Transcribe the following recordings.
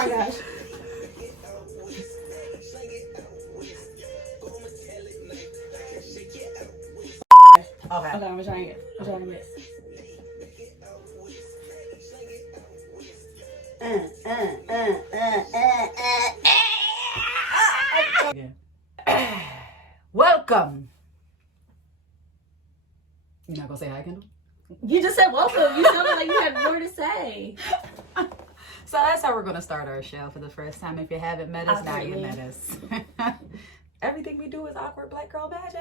my gosh. Okay. Okay, I'm trying it. Welcome. You're not gonna say hi, Kendall? You just said welcome. You sounded like you had more to say. So that's how we're gonna start our show for the first time. If you haven't met us, now you met us. Everything we do is awkward black girl magic.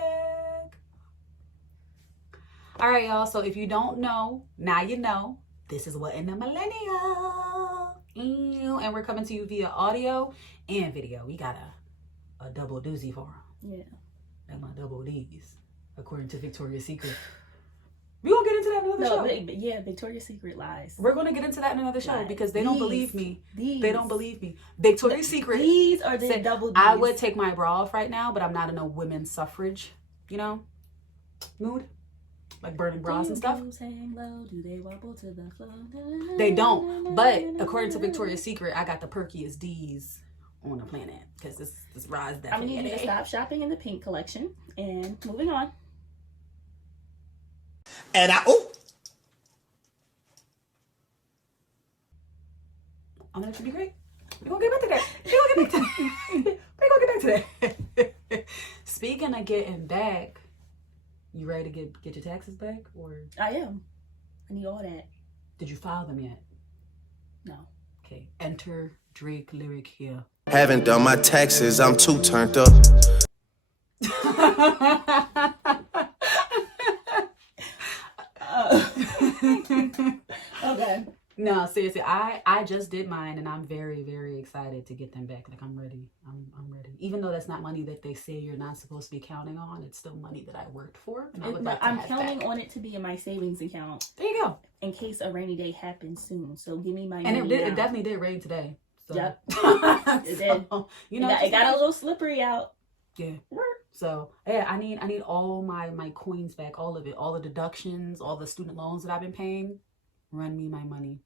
All right, y'all. So if you don't know, now you know. This is What in the Millennial. And we're coming to you via audio and video. We got a double doozy for them. Yeah. Like my double D's, according to Victoria's Secret. We're going to get into that in another show. But yeah, Victoria's Secret lies. We're going to get into that in another show because they don't believe me. They don't believe me. Victoria's Secret. These are the double D's. I would take my bra off right now, but I'm not in a women's suffrage, mood. Like burning bras and stuff. Hang low, do they wobble to the floor? They don't. But according to Victoria's Secret, I got the perkiest D's on the planet because this bra is definitely. I'm going to stop shopping in the pink collection and moving on. And I'm gonna let you be great. We're gonna get back to that. We're gonna get back to that. Speaking of getting back, you ready to get your taxes back, or? I am. I need all that. Did you file them yet? No. Okay. Enter Drake lyric here. haven't done my taxes. I'm too turned up. Okay. No, seriously, I just did mine and I'm very, very excited to get them back. Like I'm ready. I'm ready. Even though that's not money that they say you're not supposed to be counting on, it's still money that I worked for. And I would like to I'm have counting back. on it to be in my savings account. There you go. In case a rainy day happens soon. So give me my And money it now. definitely did rain today. So. Yep. It did. It got a little slippery out. Yeah. So yeah, I need all my coins back, all of it, all the deductions, all the student loans that I've been paying. Run me my money.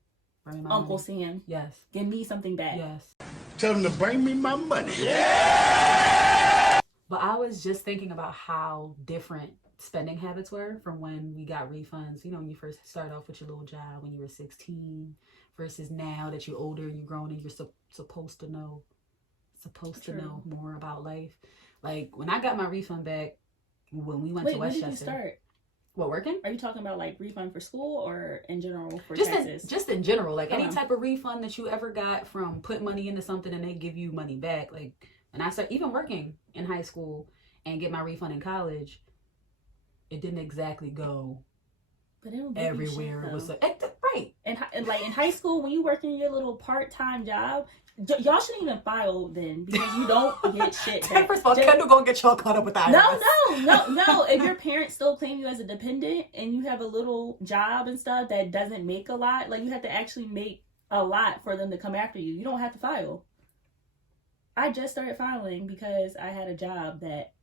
Uncle Sam. Yes. Give me something back. Yes. Tell them to bring me my money. Yeah! But I was just thinking about how different spending habits were from when we got refunds. When you first start off with your little job when you were 16 versus now that you're older and you're grown and you're supposed to know more about life. Like when I got my refund back when we went to Westchester. When did you start? What, working? Are you talking about like refund for school or in general for just taxes? Just in general, like any type of refund that you ever got from putting money into something and they give you money back. Like when I started even working in high school and get my refund in college, it didn't exactly go everywhere. It was right. And like in high school, when you work in your little part-time job, y'all shouldn't even file then because you don't get shit back. First of all, Kendall gonna get y'all caught up with that. No. If your parents still claim you as a dependent and you have a little job and stuff that doesn't make a lot, like you have to actually make a lot for them to come after you. You don't have to file. I just started filing because I had a job that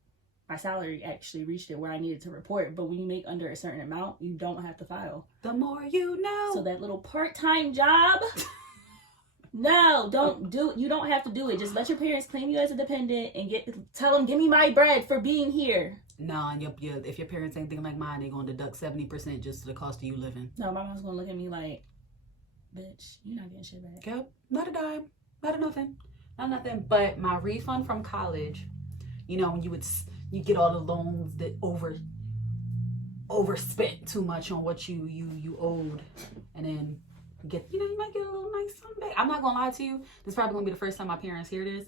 my salary actually reached it where I needed to report. But when you make under a certain amount, you don't have to file. The more you know. So that little part-time job. No, you don't have to do it. Just let your parents claim you as a dependent and tell them, give me my bread for being here. No, and if your parents ain't thinking like mine, they're going to deduct 70% just to the cost of you living. No, my mom's going to look at me like, bitch, you're not getting shit back. Yep, not a dime, not a nothing, not nothing. But my refund from college, when you get all the loans that overspent too much on what you owed, and then you might get a little nice sum back. I'm not gonna lie to you, this is probably gonna be the first time my parents hear this.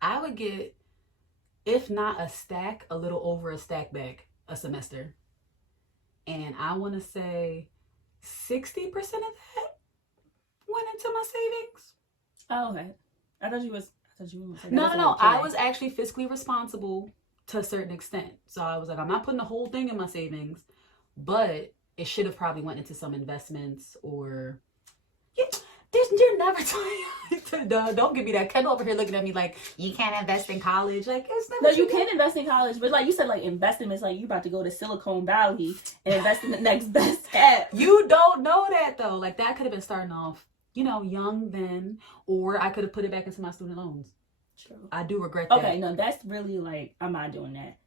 I would get, if not a stack, a little over a stack back a semester, and I want to say 60% of that went into my savings. Oh, okay. I thought you were gonna say no. I was actually fiscally responsible to a certain extent. So I was like, I'm not putting the whole thing in my savings, but it should have probably went into some investments or... You're never trying. Don't give me that. Kendall over here looking at me like, you can't invest in college. Like, it's never. No, you can invest in college, but like you said, like investing is like you about to go to Silicon Valley and invest in the next best app. You don't know that though. Like that could have been starting off young then, or I could have put it back into my student loans. True. I do regret that. Okay, no, that's really like, I'm not doing that.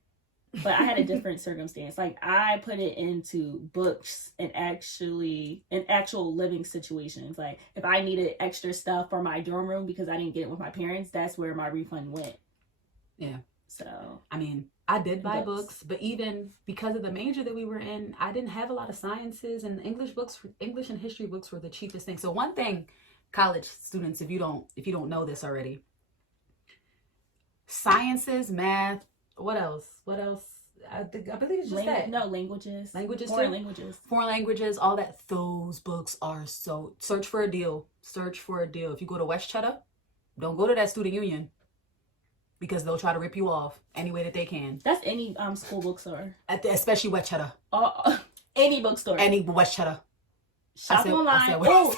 But I had a different circumstance. Like, I put it into books and in actual living situations. Like, if I needed extra stuff for my dorm room because I didn't get it with my parents, that's where my refund went. Yeah. So, I mean, I did buy books, but even because of the major that we were in, I didn't have a lot of sciences, and English and history books were the cheapest thing. So one thing, college students, if you don't know this already, sciences, math, what else? I believe it's just that. No, languages. Foreign languages, all that. Those books are so... Search for a deal. If you go to West Cheddar, don't go to that student union, because they'll try to rip you off any way that they can. That's any school bookstore. Especially West Cheddar. Any bookstore. Any West Cheddar. Shop online. Oh,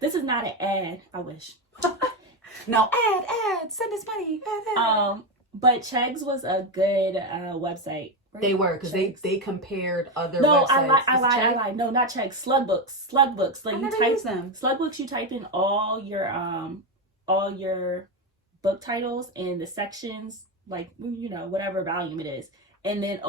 this is not an ad. I wish. No, ad. Send us money. Ad. But Chegs was a good website. They were, because they compared other websites. No, I lied. No, not Chegs. Slug books. Like, I you never type use them. Slug books. You type in all your book titles and the sections, like, whatever volume it is, and then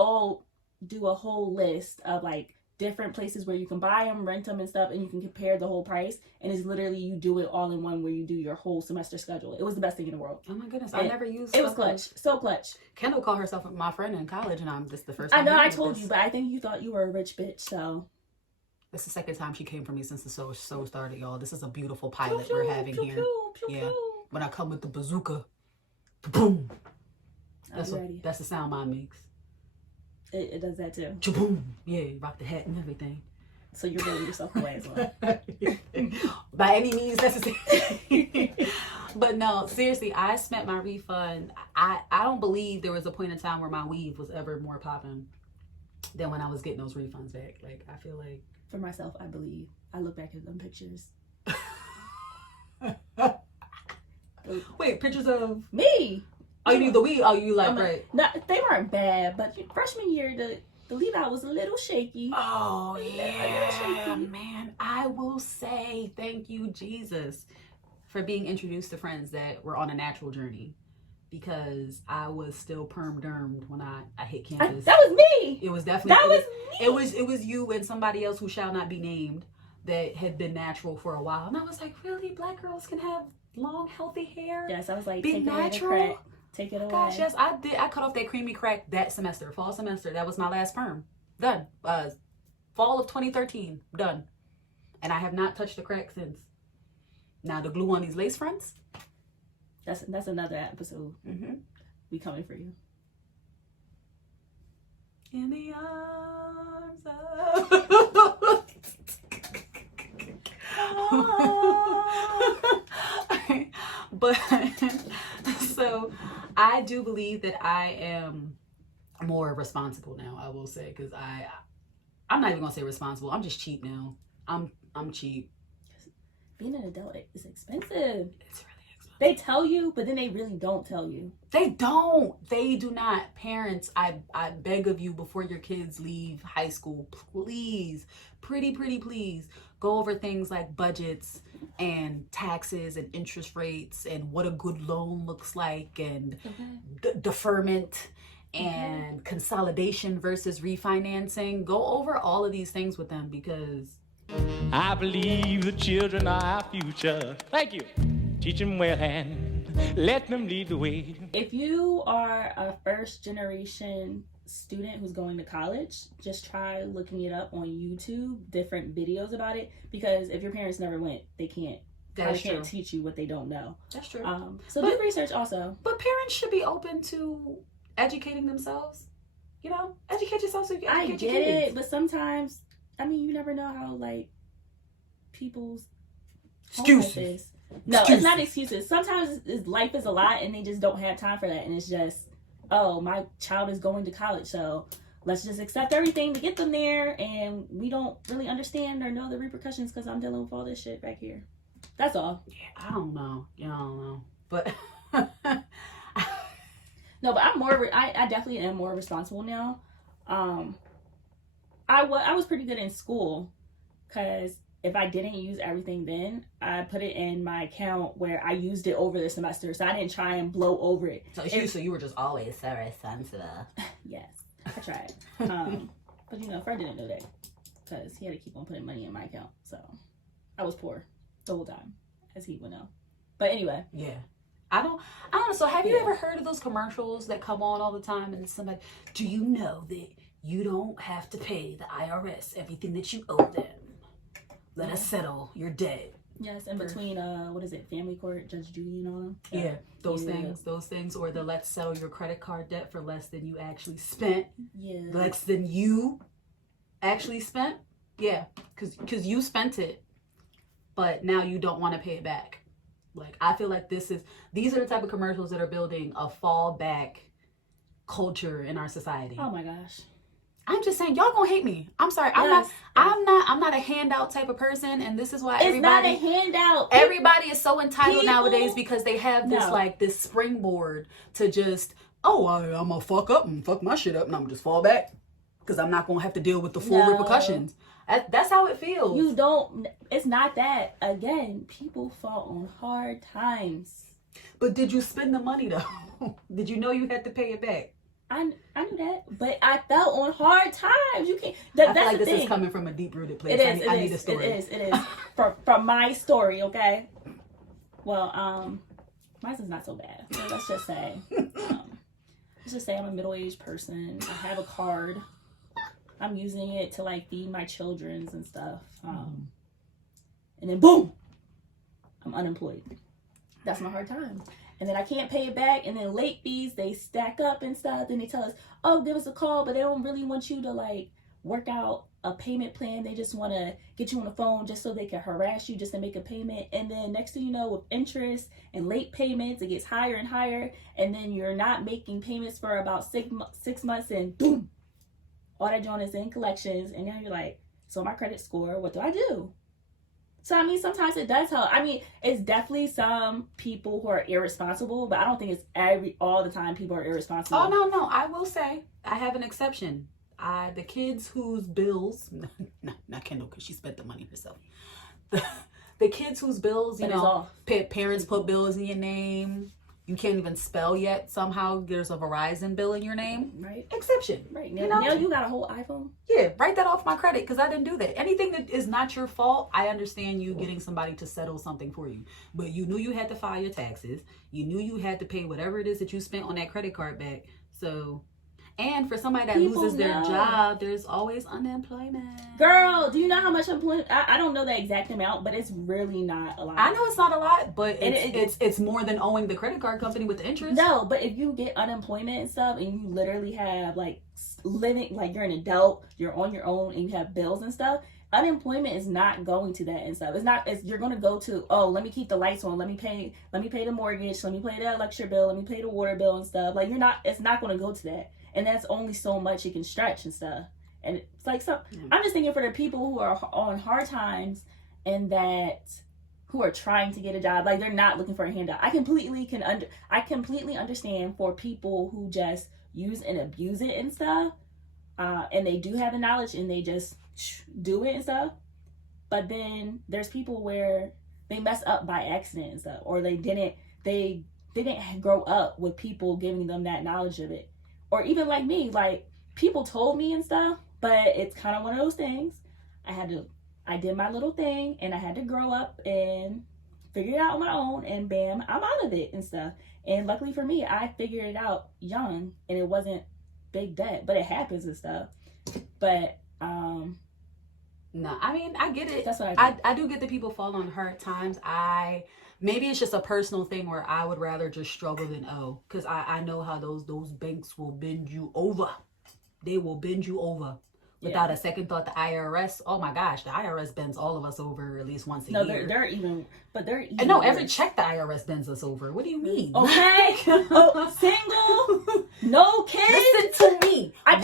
do a whole list of like different places where you can buy them, rent them and stuff, and you can compare the whole price, and it's literally, you do it all in one where you do your whole semester schedule. It was the best thing in the world. Oh my goodness, I never used it. Was clutch. So clutch. Kendall called herself my friend in college, and I'm just the first time. I know, I told you, but I think you thought you were a rich bitch, so. It's the second time she came for me since the show started, y'all. This is a beautiful pilot we're having here. Yeah. When I come with the bazooka, boom. That's the sound mine makes. It does that too. Boom. Yeah, rock the hat and everything. So you're building yourself away as well. By any means necessary. But no, seriously, I spent my refund. I don't believe there was a point in time where my weave was ever more popping than when I was getting those refunds back. Like, I feel like... For myself, I believe. I look back at them pictures. Wait, pictures of... Me! Oh, you need the weave? Oh, you like, right. No, they weren't bad, but freshman year, the leave out was a little shaky. Oh, yeah, man. I will say thank you, Jesus, for being introduced to friends that were on a natural journey, because I was still perm dermed when I hit campus. That was me. It was definitely it was you and somebody else who shall not be named that had been natural for a while, and I was like, really, black girls can have long, healthy hair? Yes, I was like, be natural. Take it away. Gosh, yes, I did. I cut off that creamy crack that semester, fall semester. That was my last perm. Done. Fall of 2013. Done. And I have not touched the crack since. Now the glue on these lace fronts. That's another episode. Mm-hmm. We coming for you. In the arms of... But so I do believe that I am more responsible now, I will say, because I'm not even gonna say responsible. I'm just cheap now. I'm cheap. Being an adult is expensive. It's really expensive. They tell you, but then they really don't tell you. They don't. They do not. Parents, I beg of you, before your kids leave high school, please, pretty please, go over things like budgets and taxes and interest rates and what a good loan looks like, and deferment and consolidation versus refinancing. Go over all of these things with them, because I believe the children are our future. Thank you. Teach them well and let them lead the way. If you are a first generation student who's going to college, just try looking it up on YouTube, different videos about it, because if your parents never went, they can't teach you what they don't know. That's true. So do research also. But parents should be open to educating themselves. Educate yourself so you can educate your kids. I get it, but sometimes, you never know how, like, people's excuses. No, it's not excuses. Sometimes life is a lot and they just don't have time for that, and it's just, oh, my child is going to college, so let's just accept everything to get them there, and we don't really understand or know the repercussions because I'm dealing with all this shit back here. That's all. Yeah, I don't know. But no, but I definitely am more responsible now. I was pretty good in school, because if I didn't use everything then, I put it in my account where I used it over the semester. So I didn't try and blow over it. So you were just always so responsible. Yes, I tried. But you know, Fred didn't know that because he had to keep on putting money in my account. So I was poor the whole time, as he would know. But anyway. Yeah. I don't know. So have you ever heard of those commercials that come on all the time and it's somebody, do you know that you don't have to pay the IRS everything that you owe them? Let us settle your debt. Yes, in between what is it, family court, Judge Judy and all them. Yeah, those things, or the let's settle your credit card debt for less than you actually spent. Yeah. Less than you actually spent. Yeah, because you spent it, but now you don't want to pay it back. Like, I feel like these are the type of commercials that are building a fallback culture in our society. Oh my gosh. I'm just saying, y'all gonna hate me. I'm sorry. Yes. I'm not a handout type of person, and this is why it's not a handout. Everybody is so entitled nowadays because they have this this springboard to just, I'm gonna fuck up and fuck my shit up, and I'm just fall back because I'm not gonna have to deal with the full repercussions. That's how it feels. You don't. It's not that. Again, people fall on hard times. But did you spend the money though? Did you know you had to pay it back? I knew that, but I fell on hard times. You can't. I feel like this is coming from a deep-rooted place. I need a story. It is. from my story, okay? Well, mine's is not so bad. So let's just say, I'm a middle-aged person. I have a card. I'm using it to like feed my children's and stuff. And then boom, I'm unemployed. That's my hard time. And then I can't pay it back, and then late fees, they stack up and stuff. Then they tell us, oh, give us a call, but they don't really want you to like work out a payment plan. They just want to get you on the phone just so they can harass you just to make a payment. And then next thing you know, with interest and late payments, it gets higher and higher. And then you're not making payments for about 6 months, and boom, all that joint is in collections. And now you're like, so my credit score, what do I do? So, I mean, sometimes it does help. I mean, it's definitely some people who are irresponsible, but I don't think it's all the time people are irresponsible. Oh, no. I will say, I have an exception. The kids whose bills, not Kendall, because she spent the money herself. The kids whose bills, parents put bills in your name. You can't even spell yet. Somehow there's a Verizon bill in your name. Right. Exception. Right. Now you got a whole iPhone? Yeah. Write that off my credit because I didn't do that. Anything that is not your fault, I understand you getting somebody to settle something for you. But you knew you had to file your taxes. You knew you had to pay whatever it is that you spent on that credit card back. So, and for somebody that loses their job, there's always unemployment. Girl, do you know how much employment? I don't know the exact amount, but it's really not a lot. I know it's not a lot, but it's more than owing the credit card company with the interest. No, but if you get unemployment and stuff, and you literally have like living, like you're an adult, you're on your own, and you have bills and stuff, unemployment is not going to that and stuff. You're going to go to, let me keep the lights on, let me pay the mortgage, let me pay the electric bill, let me pay the water bill and stuff. Like it's not going to go to that. And that's only so much it can stretch and stuff. And it's like, I'm just thinking for the people who are on hard times and who are trying to get a job, like they're not looking for a handout. I completely understand for people who just use and abuse it and stuff. And they do have the knowledge and they just do it and stuff. But then there's people where they mess up by accident and stuff, or they didn't grow up with people giving them that knowledge of it. Or even like me, like people told me and stuff, but it's kind of one of those things. I did my little thing and I had to grow up and figure it out on my own, and bam, I'm out of it and stuff. And luckily for me, I figured it out young and it wasn't big debt, but it happens and stuff. But, no, I mean, I get it. That's what I do get that people fall on hard times. Maybe it's just a personal thing where I would rather just struggle than owe. Because I know how those banks will bend you over. They will bend you over. Without a second thought, the IRS, oh my gosh, the IRS bends all of us over at least once a year. No, they're even. No, every check the IRS bends us over. What do you mean? Okay. Single, no kids. Listen to me. I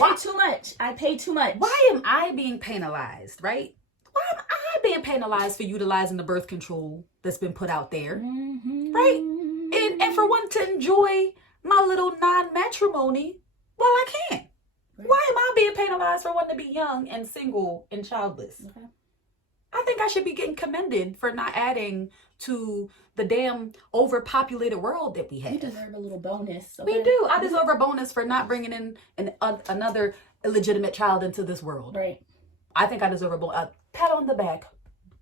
pay too much. Why am I being penalized, right? Why am I being penalized for utilizing the birth control that's been put out there, right? And for one to enjoy my little non-matrimony while I can't. Right. Why am I being penalized for wanting to be young and single and childless? Okay. I think I should be getting commended for not adding to the damn overpopulated world that we have. You deserve a little bonus. Okay? We do. I deserve a bonus for not bringing in another illegitimate child into this world. Right. I think I deserve a pat on the back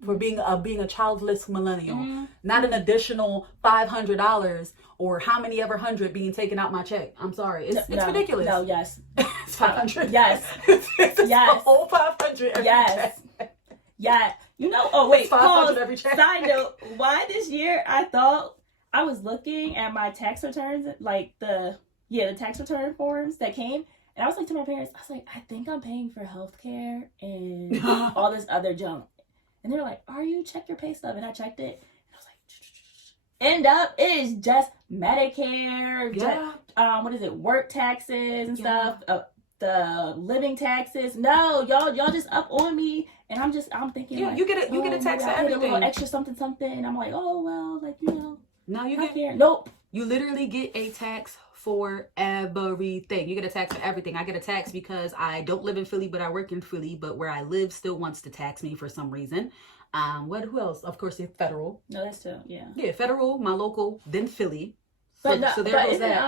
for being a childless millennial. Mm-hmm. Not an additional $500 or how many ever hundred being taken out my check. I'm sorry. It's ridiculous. No, yes. It's 500. Yes. It's Yes. the whole 500 every Yes. check. Yeah. You know, oh wait, 500 pause. every check. Side note, why this year I thought I was looking at my tax returns, like the tax return forms that came, and I was like to my parents, I was like, I think I'm paying for healthcare and all this other junk. And they were like, are you? Check your pay stub. And I checked it. And I was like, end up, it is just Medicare, what is it, work taxes and stuff, the living taxes. No, y'all just up on me. And I'm thinking, yeah, like, you get a tax for everything. A little extra something. And I'm like, oh, well, like, you know. No, you get, nope. You literally get a tax for everything. You get a tax for everything. I get a tax because I don't live in Philly, but I work in Philly. But where I live still wants to tax me for some reason. Who else? Of course, the federal. No, that's too, yeah. Yeah, federal, my local, then Philly. So there goes that.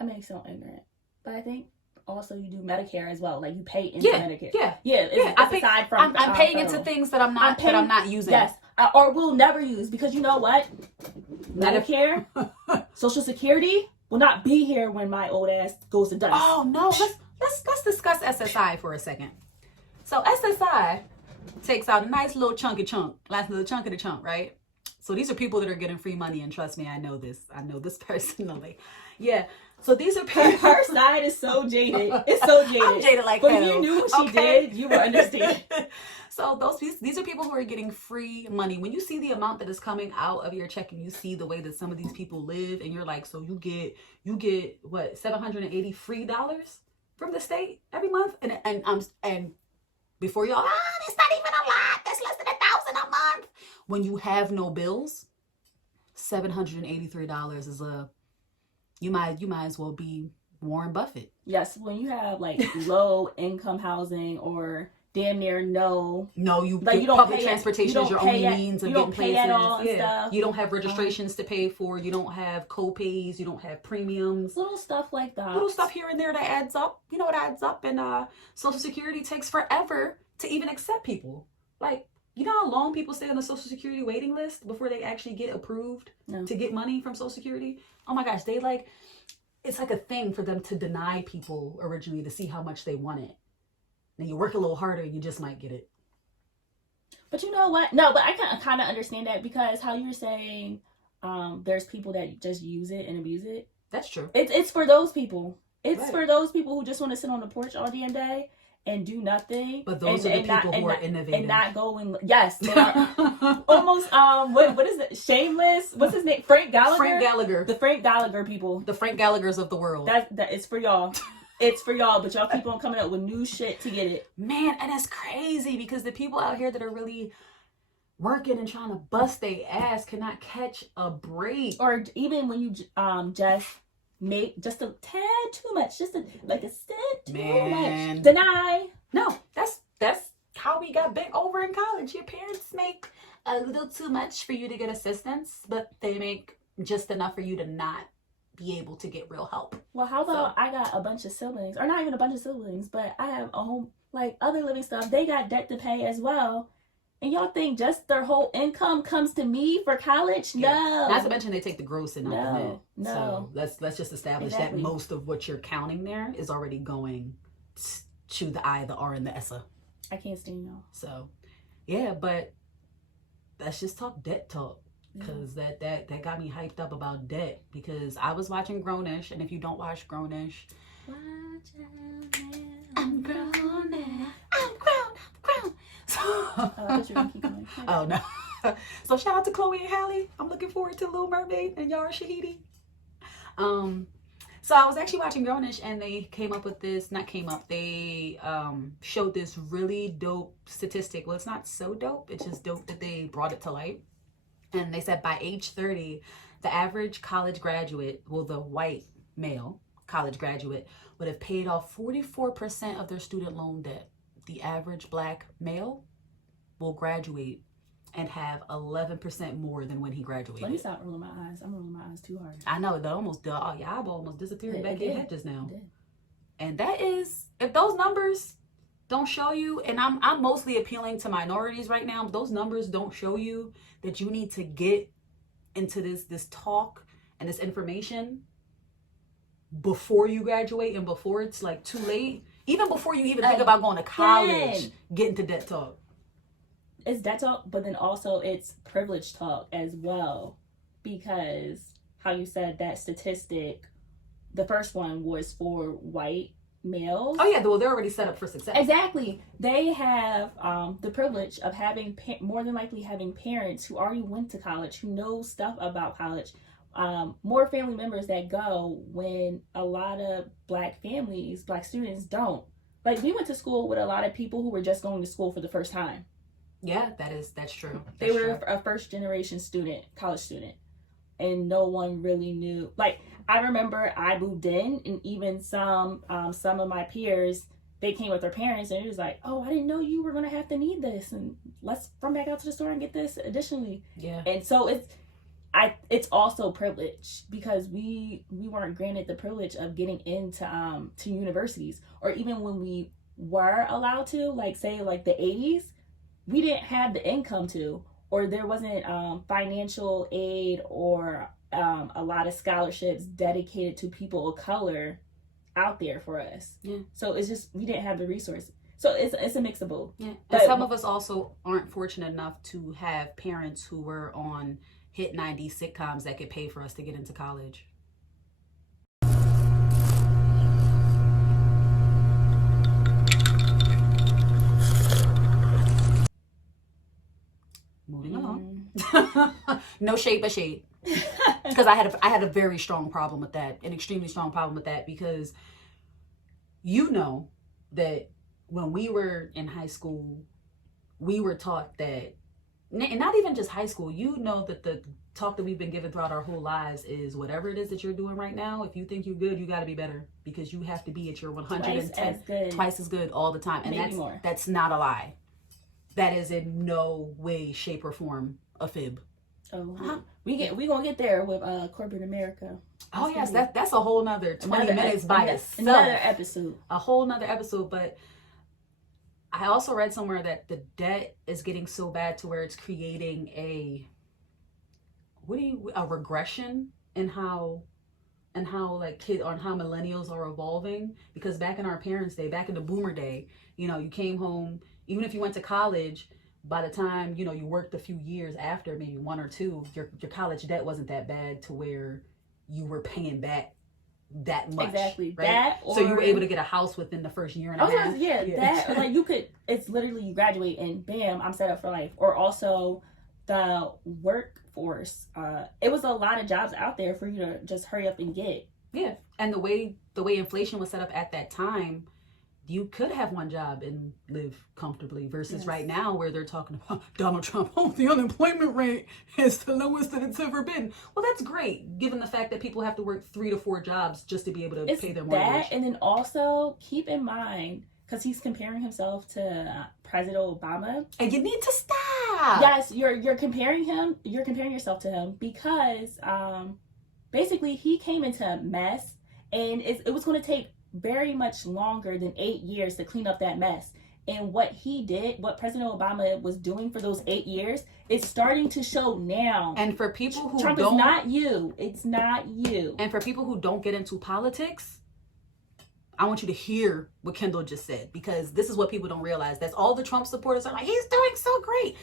I may sound ignorant, but I think also you do Medicare as well. Like you pay into Medicare. It's aside from I'm paying into things that I'm not using. Yes, or will never use, because you know what? Medicare, Social Security will not be here when my old ass goes to dust. Oh no, let's discuss SSI for a second. So SSI takes out a nice little chunk of the chunk, right? So these are people that are getting free money, and trust me, I know this personally. Yeah. So these are people. Her side is so jaded. It's so jaded. I'm jaded like but hell. But if you knew what she did, you would understand. So these are people who are getting free money. When you see the amount that is coming out of your check, and you see the way that some of these people live, and you're like, so you get what, $780 free from the state every month, and before y'all, that's not even a lot. That's less than $1,000 a month. When you have no bills, $783 is you might as well be Warren Buffett. Yes, when you have like low income housing or damn near you don't public transportation is your only means of you getting don't pay places. At all and stuff. You don't have registrations to pay for. You don't have co-pays. You don't have premiums. Little stuff like that. Little stuff here and there that adds up. You know, it adds up. And Social Security takes forever to even accept people. Like, you know how long people stay on the Social Security waiting list before they actually get approved to get money from Social Security? Oh my gosh, it's like a thing for them to deny people originally to see how much they want it. And you work a little harder, you just might get it. But you know what? No, but I kind of understand that, because how you were saying there's people that just use it and abuse it. That's true. It's for those people. It's for those people who just want to sit on the porch all damn day and do nothing. But those are the people who are innovative. And not go and, yes. Almost, what is it? Shameless? What's his name? Frank Gallagher? Frank Gallagher. The Frank Gallagher people. The Frank Gallaghers of the world. That is for y'all. It's for y'all, but y'all keep on coming up with new shit to get it. Man, and it's crazy because the people out here that are really working and trying to bust their ass cannot catch a break. Or even when you just make just a tad too much, just a step too much. Deny. No, that's how we got bent over in college. Your parents make a little too much for you to get assistance, but they make just enough for you to not be able to get real help. Well, how about I got a bunch of siblings, or not even a bunch of siblings, but I have a home, like other living stuff. They got debt to pay as well. And y'all think just their whole income comes to me for college? Yeah. No. Not to mention they take the gross and not the net. No. So let's just establish that most of what you're counting there is already going to the I, the R, and the ESSA. I can't stand y'all. So, yeah, but let's just talk debt talk. Because that got me hyped up about debt. Because I was watching Grownish, and if you don't watch Grownish, watch out now. I'm grown now. I'm grown. So, I thought you were gonna keep going. Oh no. So shout out to Chloe and Halle. I'm looking forward to Little Mermaid and Yara Shahidi. So I was actually watching Grownish, and they came up with this. They showed this really dope statistic. Well, it's not so dope. It's just dope that they brought it to light. And they said by age 30, the average college graduate, well, the white male college graduate, would have paid off 44% of their student loan debt. The average black male will graduate and have 11% more than when he graduated. Let me stop rolling my eyes. I'm rolling my eyes too hard. I know, your eyeball almost disappeared back in your head just now. It did. And that is, if those numbers don't show you, and I'm mostly appealing to minorities right now, but those numbers don't show you that you need to get into this talk and this information before you graduate and before it's like too late, even before you even think about going to college, get into debt talk. It's debt talk, but then also it's privilege talk as well, because how you said that statistic, the first one was for white males. Oh yeah, well they're already set up for success. Exactly. They have the privilege of having more than likely having parents who already went to college, who know stuff about college. More family members that go when a lot of black students don't. Like, we went to school with a lot of people who were just going to school for the first time. Yeah, that's true. They were a first generation student, college student, and no one really knew. Like, I remember I moved in, and even some of my peers, they came with their parents, and it was like, oh, I didn't know you were gonna have to need this, and let's run back out to the store and get this additionally. Yeah. And so it's also privilege, because we weren't granted the privilege of getting into to universities, or even when we were allowed to, like, say like the 80s, we didn't have the income to, or there wasn't financial aid or a lot of scholarships dedicated to people of color out there for us. Yeah. So it's just, we didn't have the resources. So it's a mix of both. Yeah. But and some of us also aren't fortunate enough to have parents who were on hit 90s sitcoms that could pay for us to get into college. Moving on. No shade but shade. Because I had a very strong problem with that, an extremely strong problem with that, because you know that when we were in high school, we were taught that, and not even just high school, you know that the talk that we've been given throughout our whole lives is whatever it is that you're doing right now, if you think you're good, you got to be better, because you have to be at your 110, twice as good all the time. And that's not a lie. That is in no way, shape, or form a fib. Oh, we gonna get there with corporate America. Oh yes, that's a whole nother 20 minutes by itself. Another episode. A whole nother episode. But I also read somewhere that the debt is getting so bad to where it's creating a regression in how like on how millennials are evolving. Because back in our parents' day, back in the boomer day, you know, you came home, even if you went to college, by the time, you know, you worked a few years after, maybe one or two, your college debt wasn't that bad to where you were paying back that much. Exactly. Right? That, or, so you were able to get a house within the first year and a half. Yeah, that, or like you could, it's literally you graduate and bam, I'm set up for life. Or also the workforce. It was a lot of jobs out there for you to just hurry up and get. Yeah. And the way inflation was set up at that time, you could have one job and live comfortably versus right now where they're talking about Donald Trump. Oh, the unemployment rate is the lowest that it's ever been. Well, that's great, given the fact that people have to work 3 to 4 jobs just to be able to pay their mortgage. That, and then also keep in mind, because he's comparing himself to President Obama. And you need to stop. Yes, you're comparing him. You're comparing yourself to him because basically he came into a mess, and it was going to take very much longer than 8 years to clean up that mess. And what he did, what President Obama was doing for those 8 years, it's starting to show now. And for people who Trump don't, is not you. It's not you. And for people who don't get into politics, I want you to hear what Kendall just said, because this is what people don't realize. That's all the Trump supporters are like, he's doing so great.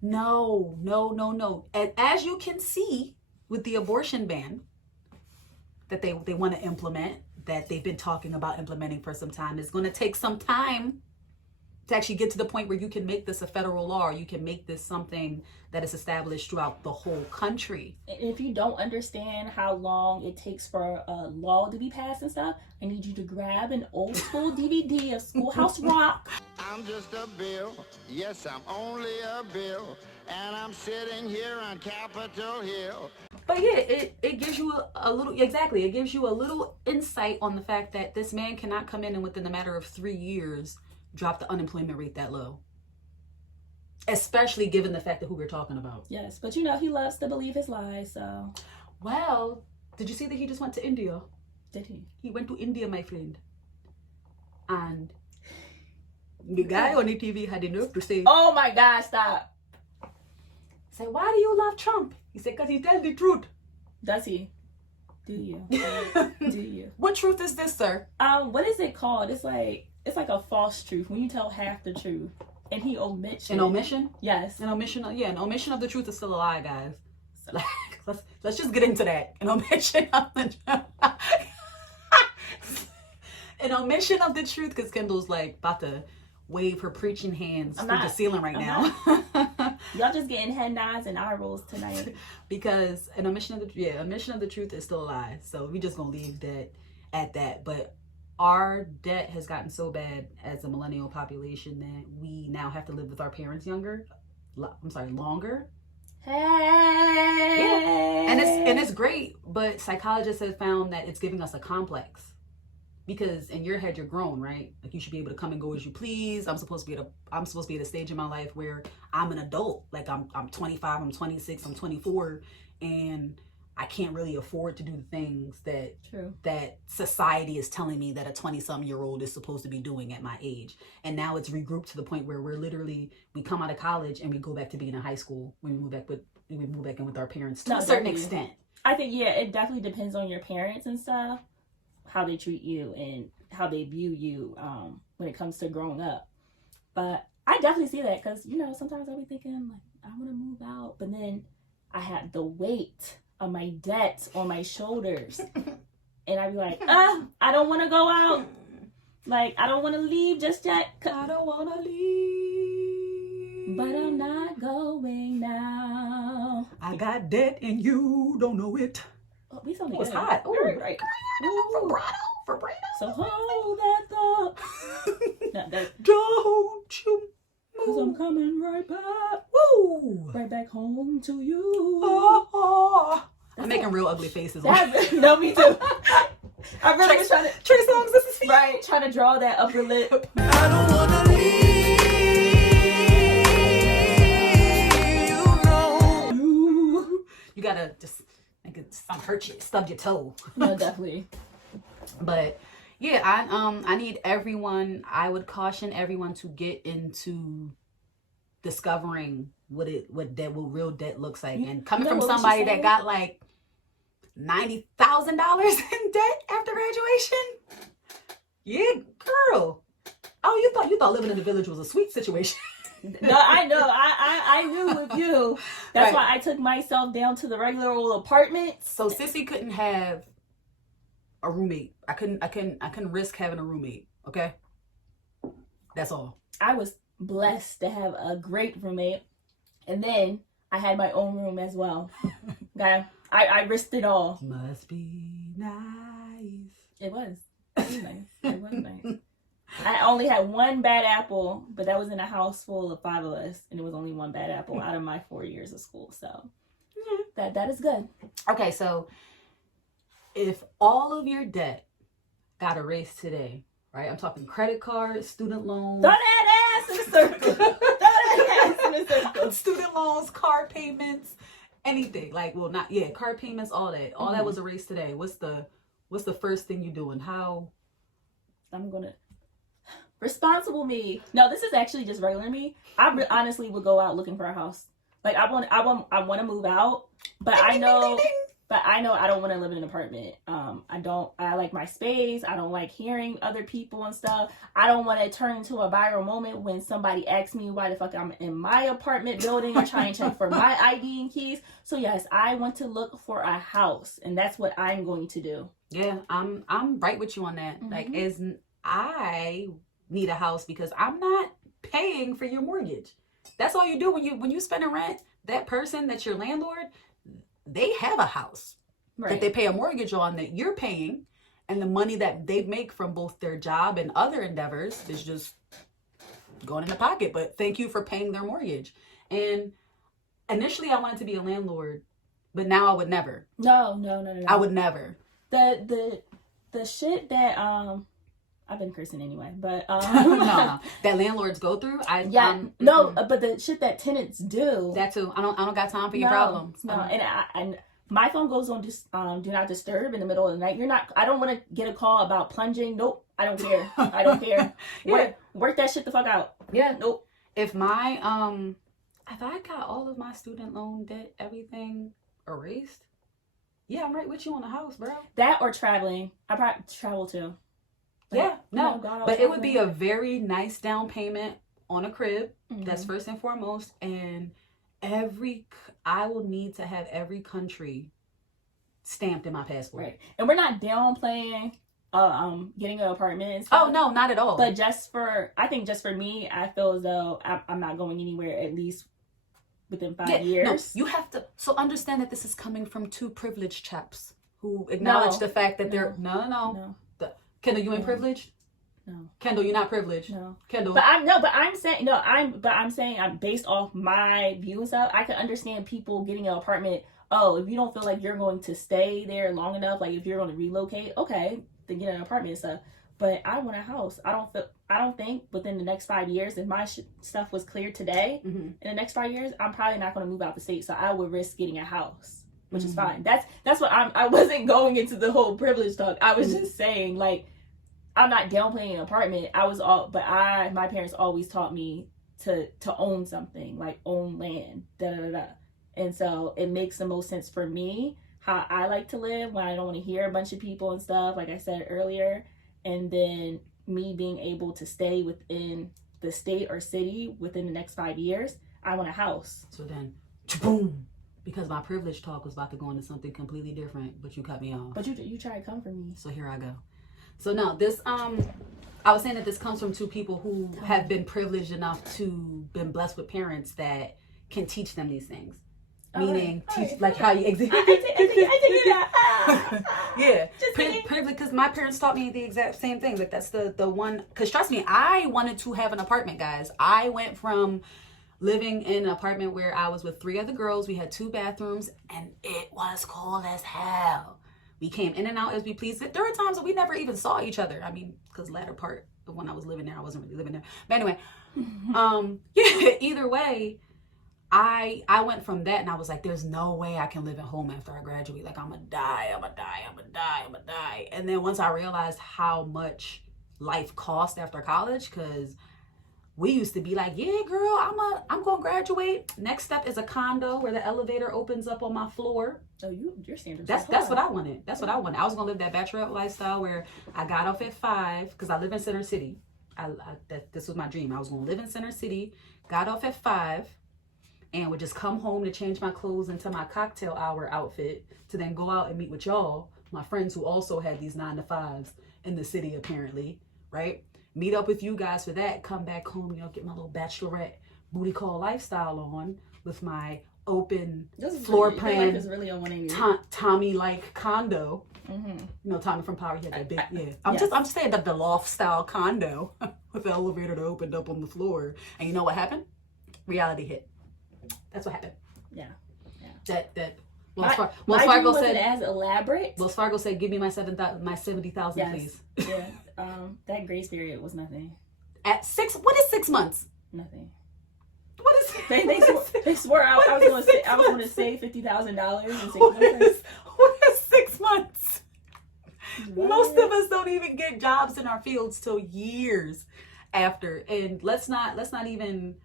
No. And as you can see with the abortion ban that they want to implement, that they've been talking about implementing for some time, it's going to take some time to actually get to the point where you can make this a federal law, or you can make this something that is established throughout the whole country. If you don't understand how long it takes for a law to be passed and stuff, I need you to grab an old school DVD of Schoolhouse Rock. I'm just a bill. Yes, I'm only a bill. And I'm sitting here on Capitol Hill. But yeah, it gives you a little, exactly, it gives you a little insight on the fact that this man cannot come in and within a matter of 3 years drop the unemployment rate that low. especially given the fact of who we're talking about. Yes, but you know, he loves to believe his lies, so. Well, did you see that he just went to India? Did he? He went to India, my friend. And the guy on the TV had the nerve to say, Oh my God, stop. say, why do you love Trump? He said, because he tells the truth. Does he? Do you? Do you? What truth is this, sir? What is it called? It's like a false truth when you tell half the truth and he omits An it. omission? Yes. An omission of the truth is still a lie, guys. So, like, let's just get into that. An omission of the an omission of the truth, because Kendall's like about to wave her preaching hands through the ceiling right now. Y'all just getting head nods and eye rolls tonight. Because an omission of the truth is still a lie. So we just gonna leave that at that. But our debt has gotten so bad as a millennial population that we now have to live with our parents longer. Hey. Yeah. And it's great, but psychologists have found that it's giving us a complex. Because in your head you're grown, right? Like you should be able to come and go as you please. I'm supposed to be at a stage in my life where I'm an adult. Like I'm 25, I'm 26, I'm 24, and I can't really afford to do the things that society is telling me that a 20-some-year-old is supposed to be doing at my age. And now it's regrouped to the point where we come out of college and we go back to being in high school when we move back in with our parents to a certain extent. I think it definitely depends on your parents and stuff, how they treat you and how they view you when it comes to growing up. But I definitely see that because, you know, sometimes I'll be thinking, like, I want to move out. But then I had the weight of my debt on my shoulders. And I'd be like, I don't want to go out. Like, I don't want to leave just yet. I don't want to leave. But I'm not going now. I got debt and you don't know it. Oh, we sound like it's hot. Oh, right. Vibrato. So hold that thought. Don't you Cause I'm coming right back. Woo! Right back home to you. Oh. I'm making real ugly faces. No, me too. I really was trying to. Trey Songz, this is right, trying to draw that upper lip. I don't wanna leave, you know. You gotta just make it hurt you, stub your toe. No, definitely. But yeah, I would caution everyone to get into discovering what real debt looks like. And coming from somebody that got like $90,000 in debt after graduation. Yeah, girl. Oh, you thought living in the village was a sweet situation. No, I know. I knew with you. That's right. Why I took myself down to the regular old apartment. So Sissy couldn't have a roommate. I couldn't risk having a roommate. Okay, that's all. I was blessed to have a great roommate, and then I had my own room as well. Okay, I risked it all. Must be nice. It was nice. It was nice. I only had one bad apple, but that was in a house full of 5 of us, and it was only one bad apple out of my 4 years of school. So that is good. Okay, so if all of your debt got erased today, right? I'm talking credit cards, student loans. Throw that ass in a circle. Throw that ass in a circle. Student loans, car payments, anything. Car payments, all that. All that was erased today. What's the first thing you're doing? How? I'm gonna responsible me. No, this is actually just regular me. I honestly would go out looking for a house. Like I want to move out, but I know I don't want to live in an apartment. I like my space. I don't like hearing other people and stuff. I don't want to turn into a viral moment when somebody asks me why the fuck I'm in my apartment building or trying to check for my ID and keys. So yes, I want to look for a house, and that's what I'm going to do. Yeah, I'm right with you on that. Mm-hmm. Like, I need a house because I'm not paying for your mortgage. That's all you do when you spend a rent. That person that's your landlord, they have a house that they pay a mortgage on that you're paying, and the money that they make from both their job and other endeavors is just going in the pocket. But thank you for paying their mortgage. And initially I wanted to be a landlord, but now I would never. No. I would never. The shit that I've been cursing anyway, but no, that landlords go through. But the shit that tenants do. That too. I don't got time for your problems. No, and my phone goes on just do not disturb in the middle of the night. I don't want to get a call about plunging. Nope, I don't care. I don't care. Yeah. Work that shit the fuck out. Yeah. Nope. If I got all of my student loan debt, everything erased, yeah, I'm right with you on the house, bro. That or traveling. I probably travel too. Yeah, no, but it would be a traveling. very nice down payment on a crib. Mm-hmm. That's first and foremost. And I will need to have every country stamped in my passport. Right. And we're not downplaying getting an apartment and Oh stuff. no, not at all. But I think just for me, I feel as though I'm not going anywhere at least within 5 years. No, you have to. So understand that this is coming from two privileged chaps who acknowledge the fact that they're no. Kendall, you ain't privileged? No. Kendall, you're not privileged? No. Kendall. But I'm saying I'm based off my view and stuff. I can understand people getting an apartment. Oh, if you don't feel like you're going to stay there long enough, like if you're going to relocate, okay, then get an apartment and stuff. But I want a house. I don't think within the next 5 years, if my stuff was cleared today, in the next 5 years, I'm probably not going to move out the state. So I would risk getting a house, which is fine. That's what I wasn't going into the whole privilege talk. I was just saying, like, I'm not downplaying an apartment. My parents always taught me to own something, like own land, And so it makes the most sense for me how I like to live when I don't want to hear a bunch of people and stuff, like I said earlier. And then me being able to stay within the state or city within the next 5 years, I want a house. So then, boom. Because my privilege talk was about to go into something completely different, but you cut me off. But you try to come for me. So here I go. So now this, I was saying that this comes from two people who have been privileged enough to been blessed with parents that can teach them these things. Meaning, teach like how you exit. I take it out. Yeah, privilege. Because my parents taught me the exact same thing. Like that's the one. Because trust me, I wanted to have an apartment, guys. I went from living in an apartment where I was with 3 other girls. We had 2 bathrooms, and it was cold as hell. We came in and out as we pleased. There were times that we never even saw each other. I mean, because latter part, the one I was living there, I wasn't really living there. But anyway, yeah. Either way. I went from that and I was like, there's no way I can live at home after I graduate. Like, I'm gonna die. And then once I realized how much life cost after college, because we used to be like, yeah, girl, I'm gonna graduate. Next step is a condo where the elevator opens up on my floor. Oh, your standards. That's what I wanted. That's what I wanted. I was gonna live that bachelorette lifestyle where I got off at 5 because I live in Center City. This was my dream. I was gonna live in Center City. Got off at 5. And would just come home to change my clothes into my cocktail hour outfit to then go out and meet with y'all, my friends who also had these 9-to-5s in the city apparently, right? Meet up with you guys for that, come back home, get my little bachelorette booty call lifestyle on with my open floor plan, really a 180. Tommy-like condo. Mm-hmm. Tommy from Power, he had that big, yeah. I'm just saying that the loft style condo with the elevator that opened up on the floor. And you know what happened? Reality hit. That's what happened. Yeah. That Wells Fargo said as elaborate. Wells Fargo said, "Give me my 70,000, yes. please." Yeah. That grace period was nothing. At 6, what is 6 months? Nothing. What is They swore I was going to save $50,000 in 6 months. What is 6 months? What? Most of us don't even get jobs in our fields till years after, and let's not even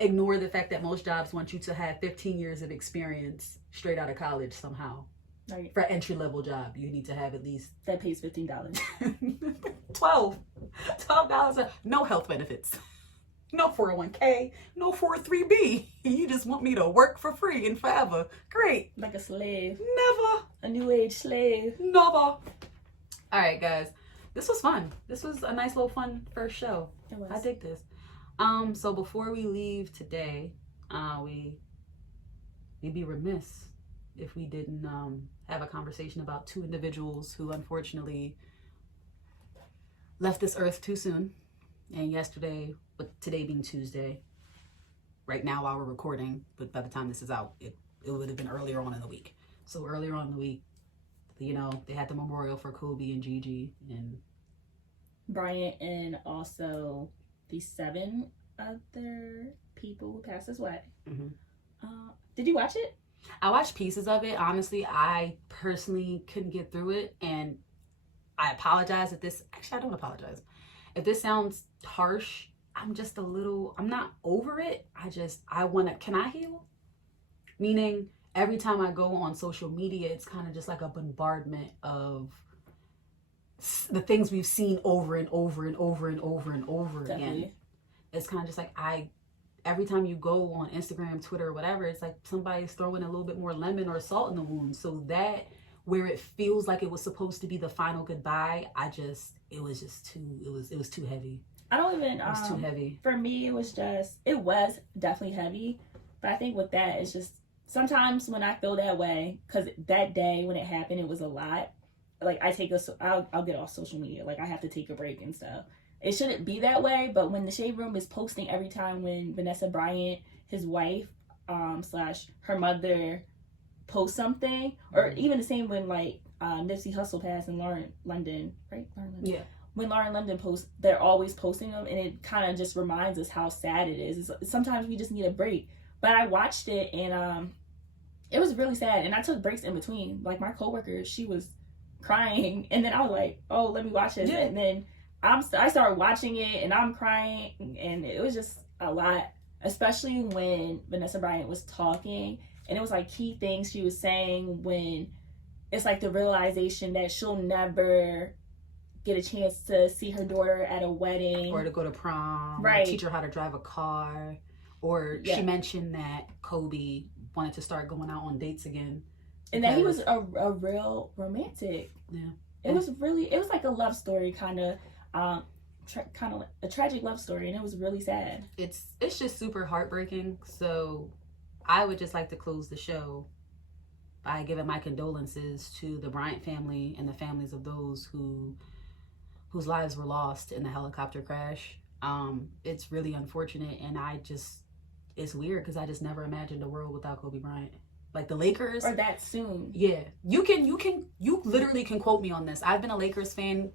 ignore the fact that most jobs want you to have 15 years of experience straight out of college somehow. Right. For entry-level job, you need to have at least... That pays $15. $12. No health benefits. No 401k. No 403b. You just want me to work for free and forever. Great. Like a slave. Never. A new age slave. Never. All right, guys. This was fun. This was a nice little fun first show. It was. I dig this. So before we leave today, we'd be remiss if we didn't have a conversation about 2 individuals who unfortunately left this earth too soon. And yesterday, but today being Tuesday, right now while we're recording, but by the time this is out, it would have been earlier on in the week. So earlier on in the week, they had the memorial for Kobe and Gigi, and Bryant and also the 7 other people who passed away. Mm-hmm. Did you watch it? I watched pieces of it. Honestly, I personally couldn't get through it, and I apologize if this. Actually, I don't apologize if this sounds harsh. I'm not over it. I want to. Can I heal? Meaning, every time I go on social media, it's kind of just like a bombardment of the things we've seen over and over and over and over and over Definitely. again. It's kind of just like every time you go on Instagram, Twitter, or whatever, it's like somebody's throwing a little bit more lemon or salt in the wound. So that where it feels like it was supposed to be the final goodbye, it was too heavy. I don't even. It was too heavy. For me, it was definitely heavy. But I think with that, it's just sometimes when I feel that way, because that day when it happened, it was a lot. Like I'll get off social media. Like I have to take a break and stuff. It shouldn't be that way, but when the Shade Room is posting every time when Vanessa Bryant, his wife, slash her mother, post something, or even the same when like Nipsey Hussle passed and Lauren London, right? Lauren London. Yeah. When Lauren London posts, they're always posting them, and it kind of just reminds us how sad it is. Sometimes we just need a break. But I watched it, and it was really sad, and I took breaks in between. Like my coworker, she was crying, and then I was like, "Oh, let me watch it," and then I started watching it, and I'm crying, and it was just a lot, especially when Vanessa Bryant was talking, and it was like key things she was saying when it's like the realization that she'll never get a chance to see her daughter at a wedding. Or to go to prom. Right. Or teach her how to drive a car. Or she mentioned that Kobe wanted to start going out on dates again. And that he was a real romantic. Yeah. It was like a love story, kind of a tragic love story, and it was really sad. It's just super heartbreaking. So I would just like to close the show by giving my condolences to the Bryant family and the families of those whose lives were lost in the helicopter crash. It's really unfortunate, and it's weird because I just never imagined a world without Kobe Bryant. Like the Lakers, or that soon. Yeah, you literally can quote me on this. I've been a Lakers fan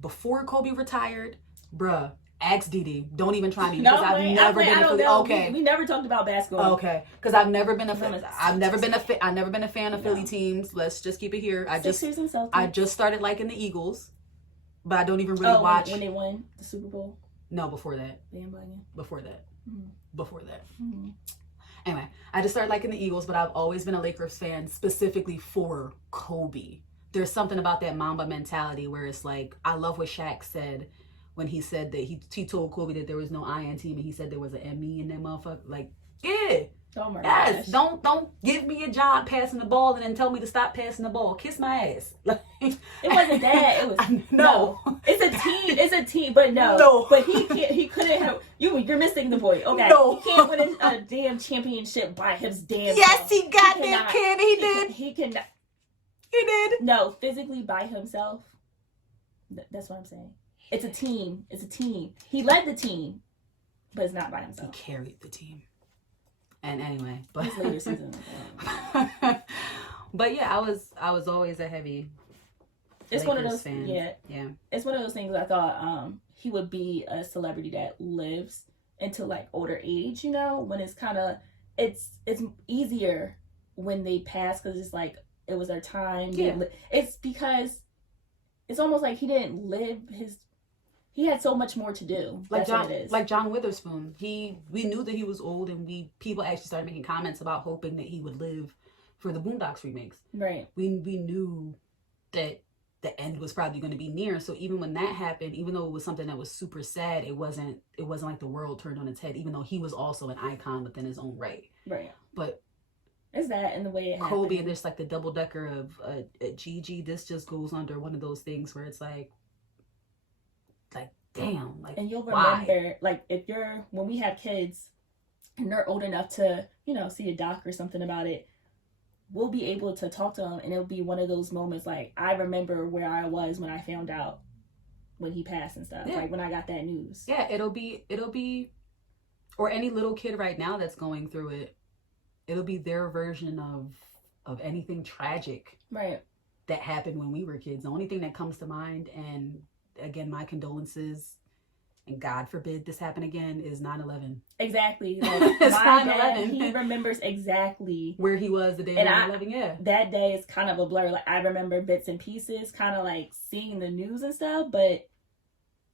before Kobe retired, bruh. Ask Didi. Don't even try me because I've never been a Philly. Okay, we never talked about basketball. Okay, because I've never been a fan of Philly teams. Let's just keep it here. I just started liking the Eagles, but I don't even really watch when they won the Super Bowl. No, before that. Before that. Mm-hmm. Before that. Mm-hmm. Anyway, I just started liking the Eagles, but I've always been a Lakers fan specifically for Kobe. There's something about that Mamba mentality where it's like, I love what Shaq said when he said that he told Kobe that there was no I in team, and he said there was an M-E in that motherfucker. Like, yeah. Oh my gosh. Don't give me a job passing the ball and then tell me to stop passing the ball. Kiss my ass. Like, it wasn't that. It was no. It's a team. It's a team. But no. But he can't. He couldn't have. You're missing the point. Okay. No. He can't win a damn championship by his damn. Yes, self. he goddamn can. He did. He cannot. He did. No, physically by himself. That's what I'm saying. It's a team. It's a team. He led the team, but it's not by himself. He carried the team. And anyway, but his later season. But yeah, I was always a heavy. It's Lakers one of those fan. Yeah. It's one of those things I thought he would be a celebrity that lives into like older age. You know, when it's kind of it's easier when they pass because it's like it was their time. Yeah. It's because it's almost like he didn't live his. He had so much more to do. That's what it is. Like John Witherspoon. We knew that he was old, and people actually started making comments about hoping that he would live for the Boondocks remakes. Right. We knew that the end was probably going to be near. So even when that happened, even though it was something that was super sad, it wasn't like the world turned on its head. Even though he was also an icon within his own right. Right. But it's that and the way it happened. Kobe, and there's like the double decker of Gigi. This just goes under one of those things where it's like damn, like, and you'll remember, like, when we have kids and they're old enough to, see a doc or something about it, we'll be able to talk to them, and it'll be one of those moments, like, I remember where I was when I found out when he passed and stuff, like, when I got that news. Yeah, it'll be, or any little kid right now that's going through it, it'll be their version of anything tragic. Right. That happened when we were kids. The only thing that comes to mind, and again, my condolences. And God forbid this happen again, is 9/11. Exactly. It's My dad, 9/11. he remembers exactly Where he was the day of And 9/11, yeah. that day is kind of a blur. Like, I remember bits and pieces, kind of like seeing the news and stuff, but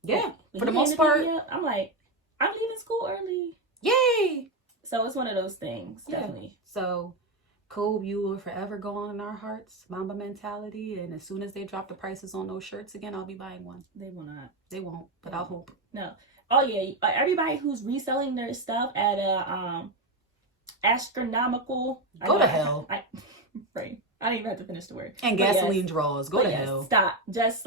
Yeah, when for the he most came to part. pick me up, I'm like, I'm leaving school early. Yay! So it's one of those things, Yeah. definitely. So, Kobe, you will forever go on in our hearts. Mamba mentality. And as soon as they drop the prices on those shirts again, I'll be buying one. They will not. They won't, but I'll hope. No. Oh yeah, everybody who's reselling their stuff at a astronomical. Go to hell. Right. I didn't even have to finish the word. And But gasoline yes. draws. Go But to yes, hell. Stop. Just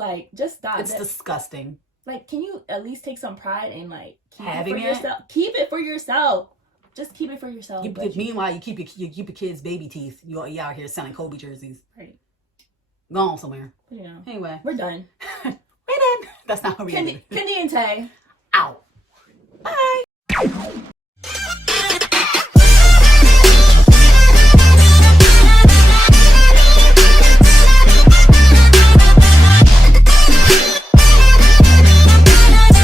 stop. It's disgusting. Like, can you at least take some pride in like Having it for it? yourself? Keep it for yourself. Just keep it for yourself. Meanwhile, you keep your kids' baby teeth. You out here selling Kobe jerseys. Right. Go on somewhere. You know. Anyway. We're done. We're done. That's not what we Kendi and Tay. Out. Bye.